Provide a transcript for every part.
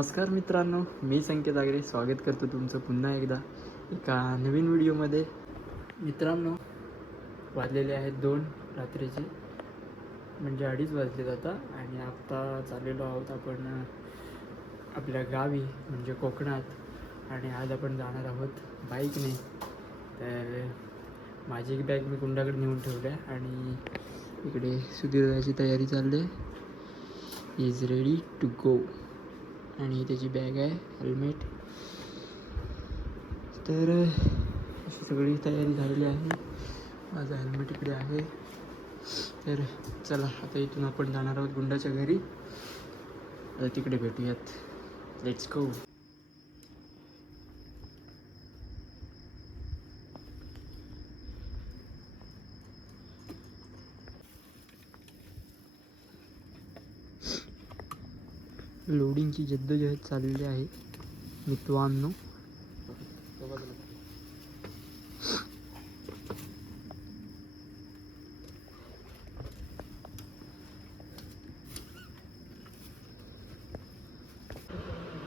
नमस्कार मित्रांनो मी संकेत आगरे. स्वागत करतो तुमचं पुन्हा एकदा एका नवीन व्हिडिओमध्ये. मित्रांनो वाजलेले आहेत दोन रात्रीचे. म्हणजे अडीच वाजलेत आता आणि आत्ता चाललेलो आहोत आपण आपल्या गावी म्हणजे कोकणात. आणि आज आपण जाणार आहोत बाईकने. तर माझी एक बॅग मी कुंडाकडे नेऊन ठेवल्या आणि इकडे सुधीर जायची तयारी चालली आहे. इज रेडी टू गो आणि त्याची बॅग आहे हेल्मेट तर अशी सगळी तयारी झालेली आहे. माझं हेल्मेट इकडे आहे. तर चला आता इथून आपण जाणार आहोत गुंडाच्या घरी. आता तिकडे भेटूयात. लेट्स गो लोडिंगची जद्दोजहद चाललेली आहे. मित्रांनो.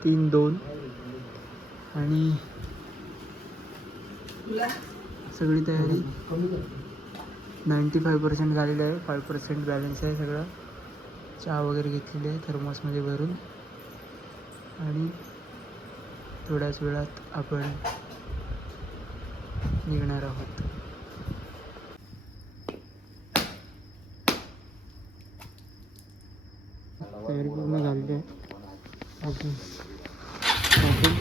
तीन दोन. आणि सगळी तयारी नाईंटी फाय पर्सेंट झालेली आहे. फाय पर्सेंट बॅलन्स आहे सगळं. चहा वगैरे घेतलेली आहे. थर्मसमध्ये भरून. आणि थोड्याच वेळात आपण निघणार आहोत. तयारी पूर्ण झालेली आहे. आपण आपण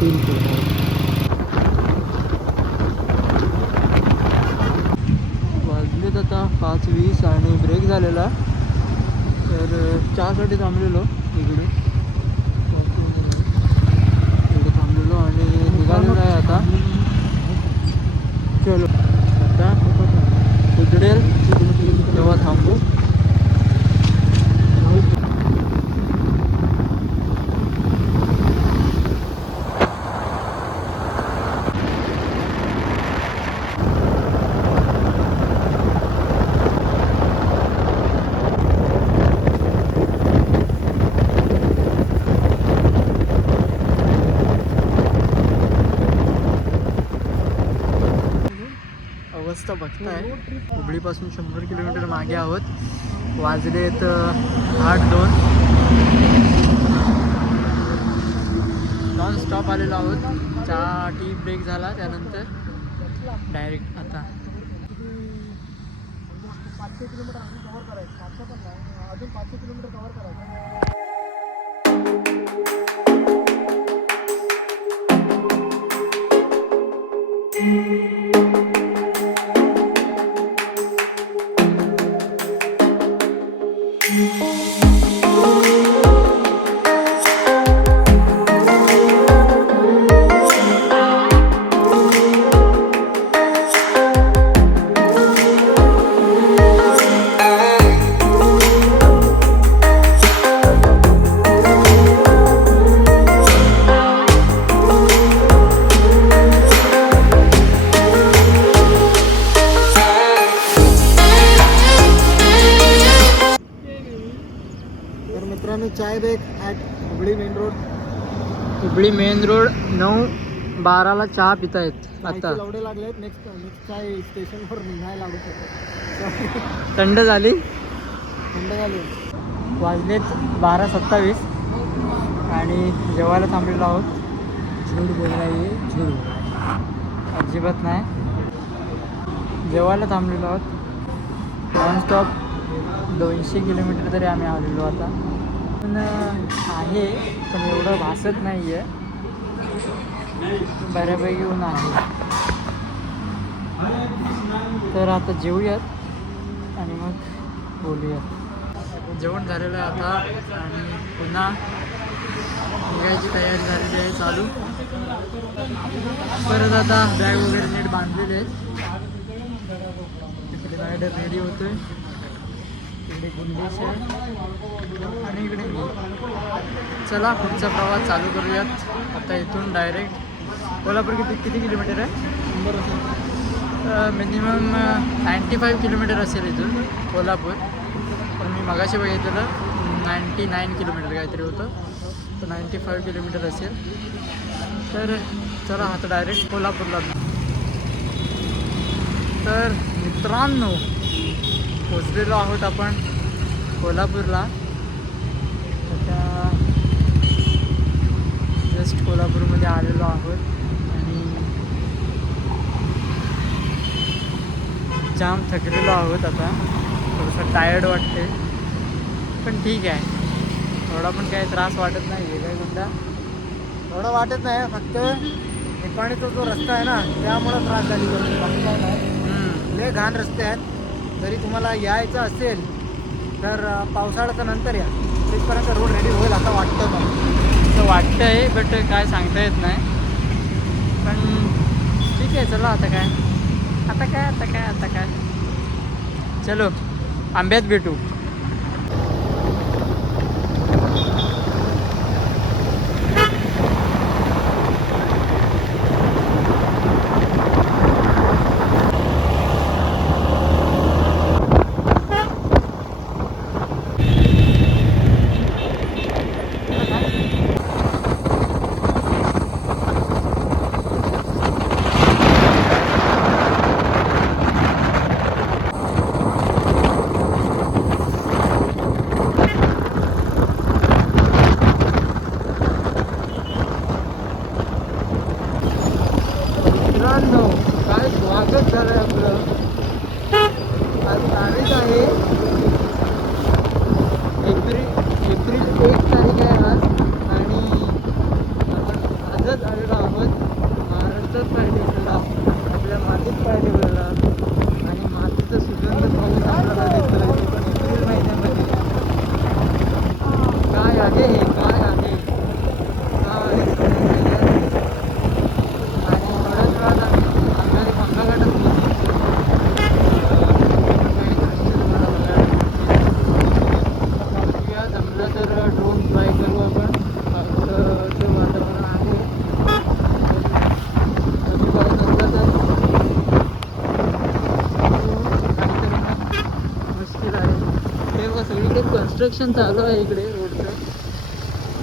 तीन वाजलेत आता पाच वीस आणि ब्रेक झालेला. तर चहासाठी थांबलेलो इकडे इकडे थांबलेलो आणि निघालेलो आहे आता चलो आता उजडेल तेव्हा थांबू अवस्था बघताय हुबळीपासून शंभर किलोमीटर मागे आहोत. वाजलेत आठ दोन. नॉन स्टॉप आलेलो आहोत. चहा टी ब्रेक झाला त्यानंतर. डायरेक्ट आता. पाचशे किलोमीटर अजून कव्हर करायचं. अजून पाचशे किलोमीटर कव्हर करायचं. हुबळी मेन रोड नऊ बाराला चहा पितायत आता. लवडे लागलेत नेक्स्ट नेक्स्ट चाय स्टेशनवर निघायला लागू शकतो थंड झाली? थंड झाली. वाजलेत बारा सत्तावीस आणि जेवायला थांबलेलो आहोत. झूड बोल आहे झूड. अजिबात नाही. जेवायला थांबलेलो आहोत. नॉनस्टॉप दोनशे किलोमीटर तरी आम्ही आलेलो आता. पण आहे. पण एवढं भासत नाही आहे बऱ्यापैकी ऊन आहे. तर आता जेवूयात आणि मग बोलूयात. जेवण झालेलं आहे आता आणि पुन्हा निघायची तयारी झालेली आहे चालू. परत आता बॅग वगैरे नीट बांधलेले आहेत. तिकडे रायडर रेडी होतोय. इकडे गुंडेश आहे आणि इकडे चला पुढचा प्रवास चालू करूयात. आता इथून डायरेक्ट कोल्हापूर किती किती किलोमीटर आहे? मिनिमम नाईंटी फाईव्ह किलोमीटर असेल इथून कोल्हापूर. पण मी मगाशी बघितलेलं नाईंटी नाईन किलोमीटर काहीतरी होतं. तर नाईंटी फाईव्ह किलोमीटर असेल. तर चला आता डायरेक्ट कोल्हापूरला तर मित्रांनो पोचलेलो आहोत आपण कोल्हापूरला. आता जस्ट कोल्हापूरमध्ये आलेलो आहोत आणि जाम थकलेलो आहोत आता. थोडंसं टायर्ड वाटते पण ठीक आहे. थोडा पण काही त्रास वाटत नाही आहे काय गुंडा एवढं वाटत नाही फक्त निपाणीचा जो रस्ता आहे ना त्यामुळं त्रास झाली. करून बाकी काय नाही. हम्म. लय घाण रस्ते आहेत. जरी तुम्हाला यायचं असेल तर पावसाळ्याच्या नंतर या. तिथपर्यंत रोड रेडी होईल असं वाटतं मला. असं वाटतंय बट काय सांगता येत नाही. पण ठीक आहे चला आता काय. आता काय आता काय आता काय. चलो आंब्यात भेटू मित्रांनो काय स्वागत झालंय आपलं आज तारीख आहे एप्रिल एप्रिल एक तारीख आहे आज आणि आपण आजच आलेलो आहोत महाराष्ट्रात पाहिजे वेळेला आपल्या मातीत पाहिजे वेळेला आणि मातीचा सुगंध पाहून आपल्याला देतोय ते पण एप्रिल महिन्यामध्ये काय आहे हे काय आहे काय आहे? आणि थोड्याच वेळात आम्ही अंगारी मंगाघाटात पोहोचू. काही दृश्य तुम्हाला बघायला मिळतील. बघूया, जमलं तर ड्रोन फ्लाय करू आपण पावसाचं वातावरण आहे कधी पाऊस असला तर नाहीतर मग मुश्किल आहे हे बघा सगळीकडे कन्स्ट्रक्शन चालू आहे इकडे रोडचं.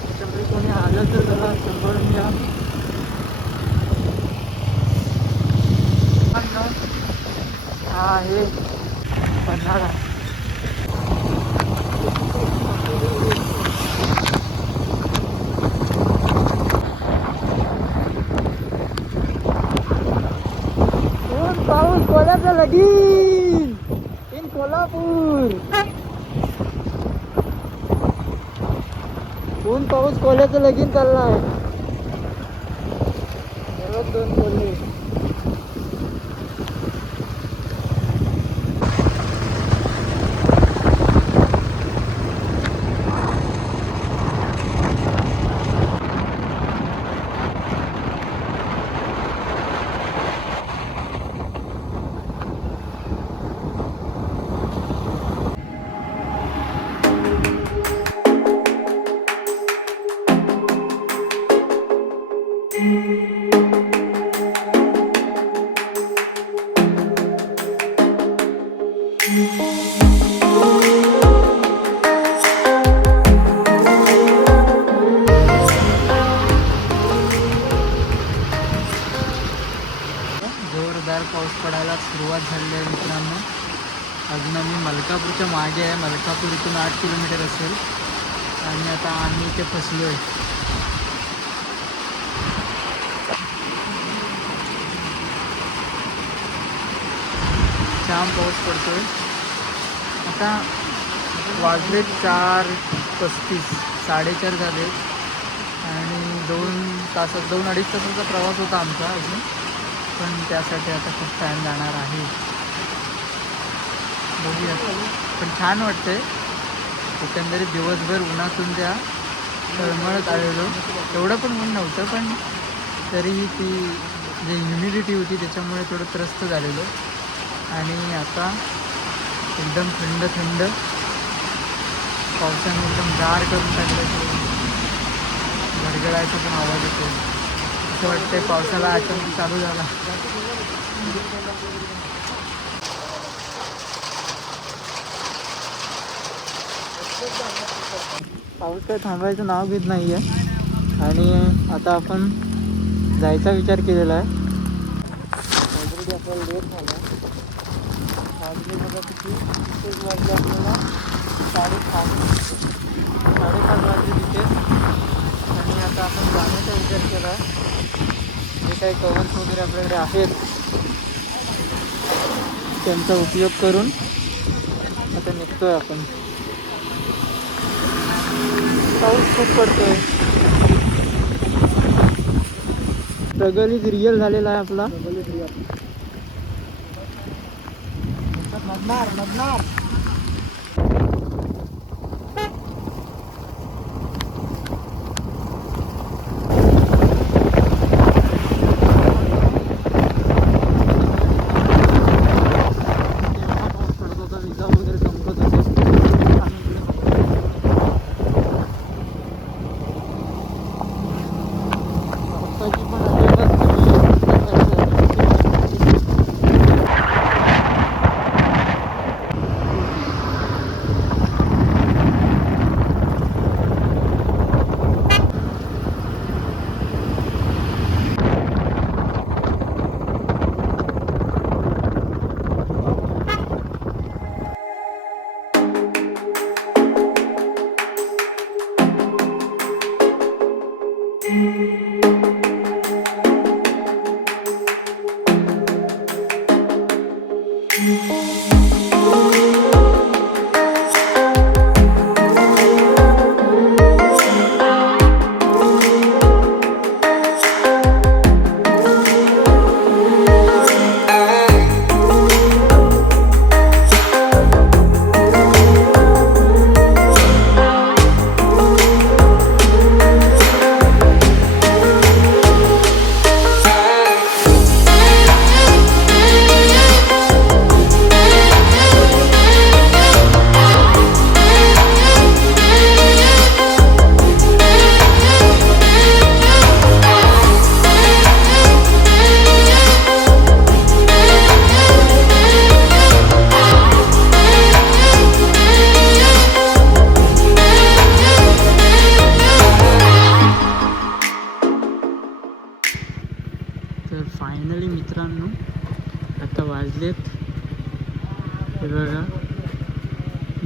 त्याच्यामुळे कोणी आलं तर जरा सांभाळून घ्या हा आहे पन्हाळा. पाऊस कोणाचा लगी इन कोल्हापूर ऊन पाऊस कोल्याचं लगीन चाललाय सर्वात दोन कोल्हे जोरदार पाऊस पडायला सुरुवात झाली आहे मित्रांनो. अजून आम्ही मलकापूरच्या मागे आहे. मलकापूर इथून आठ किलोमीटर असेल. आणि आता आम्ही इथे फसलो आहे छान पाऊस पडतो आहे आता वाजले चार पस्तीस साडेचार झाले. आणि दोन तासात दोन अडीच तासाचा प्रवास होता आमचा अजून. पण त्यासाठी आता खूप टाईम जाणार आहे. बघूया पण छान वाटते एकंदरीत दिवसभर उन्हातून त्या तळमळत आलेलो. एवढं पण ऊन नव्हतं पण तरीही ती जी ह्युमिडिटी होती त्याच्यामुळे थोडं त्रस्त झालेलो. आणि आता एकदम थंड थंड पावसाने एकदम गार करून टाकलं गडगडायचा पण आवाज येतो. असं वाटतंय पावसाला अचानक चालू झाला. पाऊस काय थांबायचं नाव घेत नाही आहे आणि आता आपण जायचा विचार केलेला आहे. ऑलरेडी आपल्याला लेट झाला. वाजले बघा किती तेच वाजले आपल्याला? साडेसात साडेसात वाजले तिथे आणि आता आपण जाण्याचा विचार केला. जे काही कवर्स वगैरे आपल्याकडे आहेत त्यांचा उपयोग करून आता निघतोय आपण. पाऊस खूप पडतोय. स्ट्रगल इज रिअल झालेला आहे आपला. มากมาก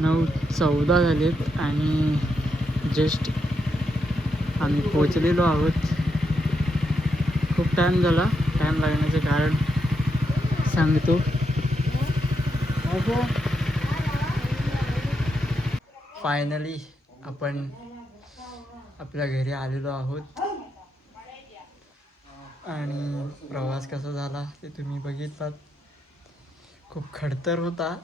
नऊ चौदा झालेत आणि जस्ट आम्ही पोचलेलो आहोत. खूप टाईम झाला. टाईम लागण्याचं कारण सांगतो. फायनली आपण आपल्या घरी आलेलो आहोत. आणि प्रवास कसा झाला ते तुम्ही बघितलात. खूप खडतर होता.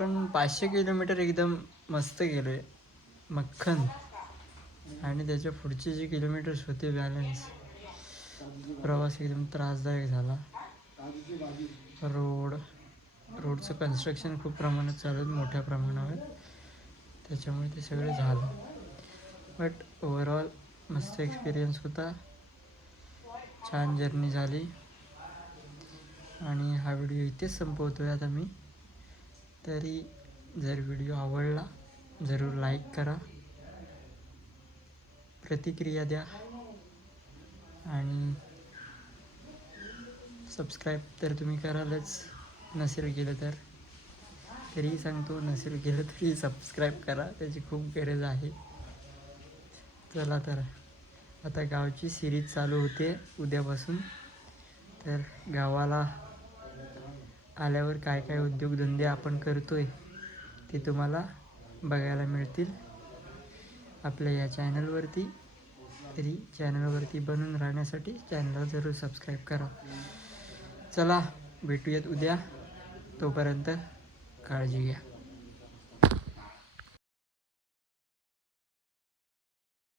पण पाचशे किलोमीटर एकदम मस्त गेलो आहे मक्खन. आणि त्याच्या पुढचे जे किलोमीटर्स होते बॅलन्स प्रवास एकदम त्रासदायक झाला. रोड रोडचं कन्स्ट्रक्शन खूप प्रमाणात चालू आहे मोठ्या प्रमाणावर. त्याच्यामुळे ते सगळं झालं. बट ओवरऑल मस्त एक्सपिरियन्स होता. छान जर्नी झाली. आणि हा व्हिडिओ इथेच संपवतो आहे आता मी. तरी जर व्हिडिओ आवडला जरूर लाईक करा. प्रतिक्रिया द्या. आणि सबस्क्राईब तर तुम्ही करालच. नसेल गेलं तर. तरीही सांगतो नसेल गेलं तरी सबस्क्राईब करा. त्याची खूप गरज आहे. चला तर आता गावची सिरीज चालू होते उद्यापासून. तर गावाला आल्यावर काय काय उद्योगधंदे आपण करतोय ते तुम्हाला बघायला मिळतील. आपल्या या चॅनलवरती तरी चॅनलवरती बनून राहण्यासाठी चॅनलला जरूर सबस्क्राईब करा. चला भेटूयात उद्या. तोपर्यंत काळजी घ्या.